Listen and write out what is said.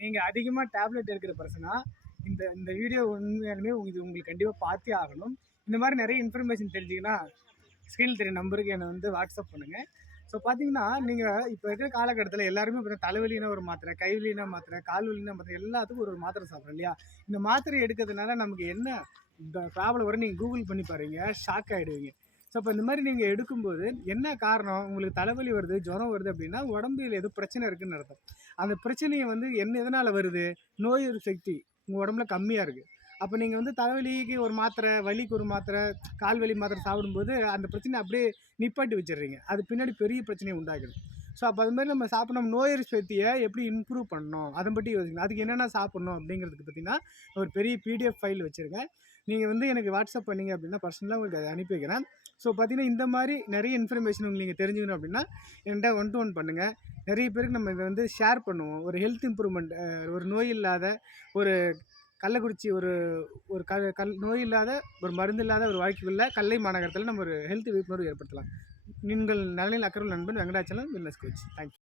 நீங்கள் அதிகமாக டேப்லெட் எடுக்கிற பர்சனா இந்த இந்த வீடியோ உண்மையாலுமே இது உங்களுக்கு கண்டிப்பாக பார்த்தே ஆகணும். இந்த மாதிரி நிறைய இன்ஃபர்மேஷன் தெரிஞ்சிங்கன்னா ஸ்க்ரீனில் தெரிய நம்பருக்கு என்னை வந்து வாட்ஸ்அப் பண்ணுங்கள். ஸோ பார்த்தீங்கன்னா நீங்கள் இப்போ இருக்கிற காலகட்டத்தில் எல்லாருமே பார்த்தீங்கன்னா தலைவலினா ஒரு மாத்திரை, கைவலினா மாத்திரை, கால் வலினா மாத்திரை, எல்லாத்துக்கும் ஒரு மாத்திரை சாப்பிட்றோம் இல்லையா? இந்த மாத்திரை எடுக்கிறதுனால நமக்கு என்ன ப்ராப்ளம் வரும் நீங்கள் கூகுள் பண்ணி பாருங்க, ஷாக் ஆகிடுவீங்க. ஸோ அப்போ இந்த மாதிரி நீங்கள் எடுக்கும்போது என்ன காரணம், உங்களுக்கு தலைவலி வருது, ஜுரம் வருது அப்படின்னா உடம்புல ஏதோ பிரச்சனை இருக்குதுன்னு அர்த்தம். அந்த பிரச்சனையை வந்து எதனால் வருது, நோய் எதிர்ப்பு சக்தி உங்கள் உடம்புல கம்மியாக இருக்குது. அப்போ நீங்கள் வந்து தலைவலிக்கு ஒரு மாத்திரை, வலிக்கு ஒரு மாத்திரை, கால் வலி மாத்திரை சாப்பிடும்போது அந்த பிரச்சனை அப்படியே நிப்பாட்டி வச்சிடுறீங்க. அது பின்னாடி பெரிய பிரச்சனையை உண்டாக்குது. ஸோ அப்போ அது மாதிரி நம்ம சாப்பிடணும். நோய் எதிர்ப்பு சக்தியை எப்படி இம்ப்ரூவ் பண்ணணும் அதை பற்றி யோசிக்கணும். அதுக்கு என்னென்ன சாப்பிட்ணும் அப்படிங்கிறதுக்கு பார்த்தீங்கன்னா ஒரு பெரிய பிடிஎஃப் ஃபைல் வச்சுருக்கேன். நீங்கள் வந்து எனக்கு வாட்ஸ்அப் பண்ணிங்க அப்படின்னா பர்சனலாக உங்களுக்கு அதை அனுப்பி வைக்கிறேன். ஸோ பார்த்தீங்கன்னா இந்த மாதிரி நிறைய இன்ஃபர்மேஷன் உங்களுக்கு நீங்கள் தெரிஞ்சுக்கணும் அப்படின்னா என்கிட்ட 1 to 1 பண்ணுங்கள். நிறைய பேருக்கு நம்ம இதை வந்து ஷேர் பண்ணுவோம். ஒரு ஹெல்த் இம்ப்ரூவ்மெண்ட், ஒரு நோய் இல்லாத, ஒரு கள்ளக்குறிச்சி ஒரு ஒரு நோய் இல்லாத, ஒரு மருந்து இல்லாத ஒரு வாழ்க்கைக்குள்ள கல்லை மாநகரத்தில் நம்ம ஒரு ஹெல்த் விழிப்புணர்வு ஏற்படுத்தலாம். நீங்கள் நலனில் அக்கறை நண்பன் வெங்கடாச்சலம் வெல்னஸ் கோச். தேங்க்யூ.